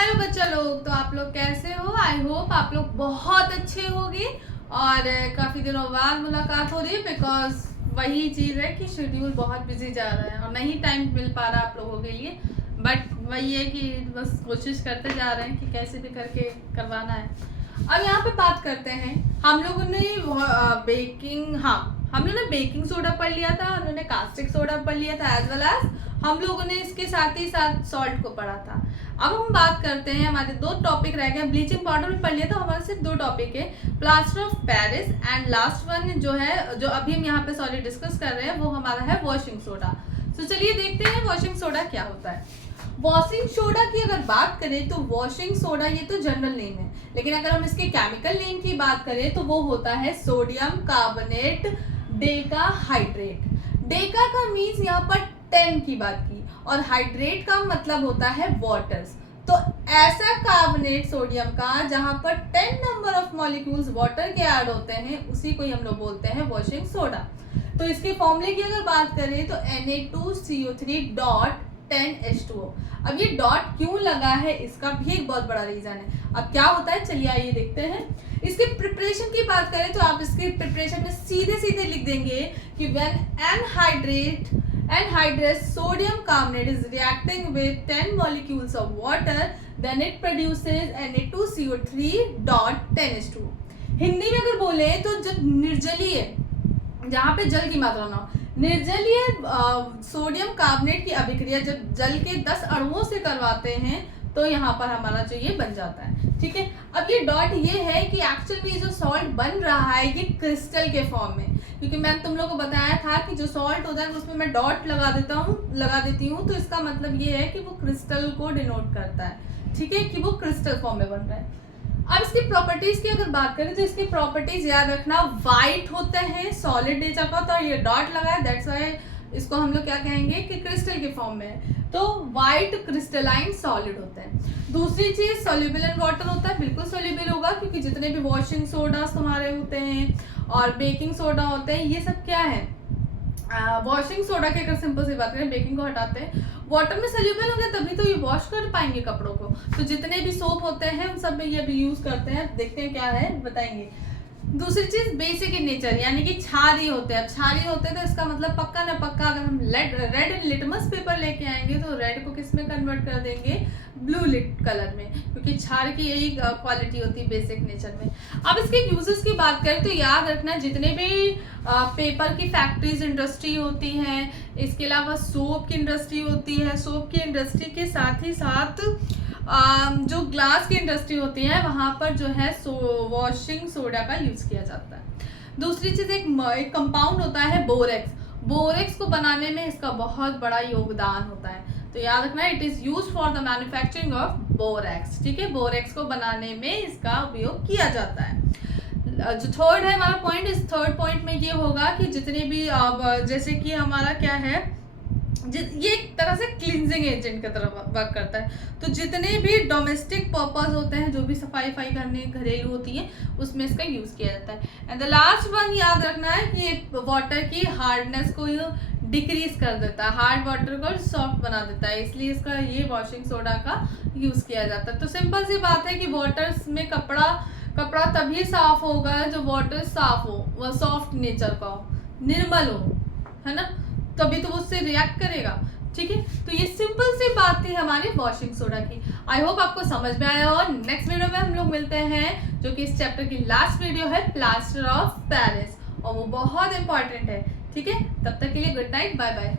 Hello बच्चा लोग, तो आप लोग कैसे हो? आई होप आप लोग बहुत अच्छे होंगे। और काफ़ी दिनों बाद मुलाकात हो रही है बिकॉज वही चीज़ है कि शेड्यूल बहुत बिजी जा रहा है और नहीं टाइम मिल पा रहा आप लोगों के लिए। बट वही है कि बस कोशिश करते जा रहे हैं कि कैसे भी करके करवाना है। अब यहाँ पे बात करते हैं, हम लोगों ने बेकिंग, हाँ हम लोगों ने बेकिंग सोडा पढ़ लिया था, हम लोगों ने कास्टिक सोडा पढ़ लिया था, एज वेल एज हम लोगों ने इसके साथ ही साथ सॉल्ट को पढ़ा था। अब हम बात करते हैं, हमारे दो टॉपिक रह गए। ब्लीचिंग पाउडर भी पढ़ लिया था, हमारे सिर्फ दो टॉपिक है, plaster of Paris and last one जो है, जो अभी हम यहाँ पे सॉरी डिस्कस कर रहे हैं, वो हमारा है वॉशिंग सोडा। तो चलिए देखते हैं वॉशिंग सोडा क्या होता है। वॉशिंग सोडा की अगर बात करें तो वॉशिंग सोडा ये तो जनरल नेम है, लेकिन अगर हम इसके केमिकल नेम की बात करें तो वो होता है sodium carbonate Deka hydrate. Deka का मीन्स यहाँ पर 10 की बात की और हाइड्रेट का मतलब होता है वाटर्स। तो ऐसा कार्बोनेट सोडियम का जहां पर 10 नंबर ऑफ मॉलिक्यूल्स वाटर के ऐड होते हैं उसी को हम लोग बोलते हैं वॉशिंग सोडा। तो इसके फॉर्मूले की अगर बात करें तो Na2CO3.10H2O। अब ये डॉट क्यों लगा है इसका भी एक बहुत बड़ा रीजन है। अब क्या होता है चलिए आइए देखते हैं। इसके प्रिपरेशन की बात करें तो आप इसके प्रिपरेशन में सीधे सीधे लिख देंगे कि when anhydrous sodium carbonate is reacting with 10 molecules of water, then it produces Na2CO3.10H2O। Hindi में अगर बोले तो जब निर्जलीय, जहाँ पे जल की मात्रा ना हो, निर्जलीय सोडियम कार्बोनेट की अभिक्रिया जब जल के 10 अणुओं से करवाते हैं तो यहाँ पर हमारा जो ये बन जाता है। ठीक है, अब ये डॉट ये है कि एक्चुअल में जो सॉल्ट बन रहा है ये क्रिस्टल के फॉर्म में, क्योंकि मैंने तुम लोगों को बताया था कि जो सॉल्ट होता है उसमें मैं डॉट लगा देती हूँ तो इसका मतलब ये है कि वो क्रिस्टल को डिनोट करता है। ठीक है, कि वो क्रिस्टल फॉर्म में बन रहा है। अब इसकी प्रॉपर्टीज की अगर बात करें तो इसकी प्रॉपर्टीज याद रखना, वाइट होते हैं सॉलिड नेचर का, तो ये डॉट लगा है दैट्स व्हाई इसको हम लोग क्या कहेंगे कि क्रिस्टल के फॉर्म में है। तो वाइट क्रिस्टलाइन सॉलिड होते हैं। दूसरी चीज सोल्यूबल इन वाटर होता है, बिल्कुल सोल्यूबल होगा क्योंकि जितने भी वॉशिंग सोडा तुम्हारे होते हैं और बेकिंग सोडा होते हैं ये सब क्या है, वॉशिंग सोडा की अगर सिंपल सी बात करें, बेकिंग को हटाते हैं, वाटर में सोल्यूबल होंगे तभी तो ये वॉश कर पाएंगे कपड़ों को। तो जितने भी सोप होते हैं उन सब में ये भी यूज करते हैं। देखते हैं क्या है बताएंगे। दूसरी चीज बेसिक इन नेचर, यानी कि क्षारीय होते हैं। अब क्षारीय होते हैं तो इसका मतलब पक्का ना पक्का अगर हम रेड लिटमस पेपर लेके आएंगे तो रेड को किस में कन्वर्ट कर देंगे, ब्लू लिट कलर में, क्योंकि क्षार की यही क्वालिटी होती है बेसिक नेचर में। अब इसके यूजेस की बात करें तो याद रखना, जितने भी पेपर की फैक्ट्रीज इंडस्ट्री होती हैं, इसके अलावा सोप की इंडस्ट्री होती है, सोप की इंडस्ट्री के साथ ही साथ जो ग्लास की इंडस्ट्री होती है वहाँ पर जो है वॉशिंग सोडा का यूज किया जाता है। दूसरी चीज एक कंपाउंड होता है बोरेक्स। बोरेक्स को बनाने में इसका बहुत बड़ा योगदान होता है, तो याद रखना it is use for the manufacturing of borax. ठीक है, बोरेक्स को बनाने में इसका उपयोग किया जाता है। जो थर्ड है हमारा पॉइंट, इस थर्ड पॉइंट में ये होगा कि जितने भी जैसे कि हमारा क्या है, ये एक तरह से क्लींजिंग एजेंट की तरह वर्क करता है। तो जितने भी डोमेस्टिक पर्पस होते हैं, जो भी सफाई करने घरेलू होती है, उसमें इसका यूज किया जाता है। एंड द लास्ट वन याद रखना है कि वाटर की हार्डनेस को डिक्रीज कर देता है, हार्ड वाटर को सॉफ्ट बना देता है, इसलिए इसका ये वॉशिंग सोडा का यूज किया जाता है। तो सिंपल सी बात है कि वाटर्स में कपड़ा तभी साफ होगा जो वाटर साफ हो, वह सॉफ्ट नेचर का हो, निर्मल हो, है ना, तभी तो वो उससे रिएक्ट करेगा। ठीक है, तो ये सिंपल सी बात थी हमारी वॉशिंग सोडा की। आई होप आपको समझ में आया और नेक्स्ट वीडियो में हम लोग मिलते हैं, जो कि इस चैप्टर की लास्ट वीडियो है, प्लास्टर ऑफ पेरिस, और वो बहुत इंपॉर्टेंट है। ठीक है, तब तक के लिए गुड नाइट, बाय बाय।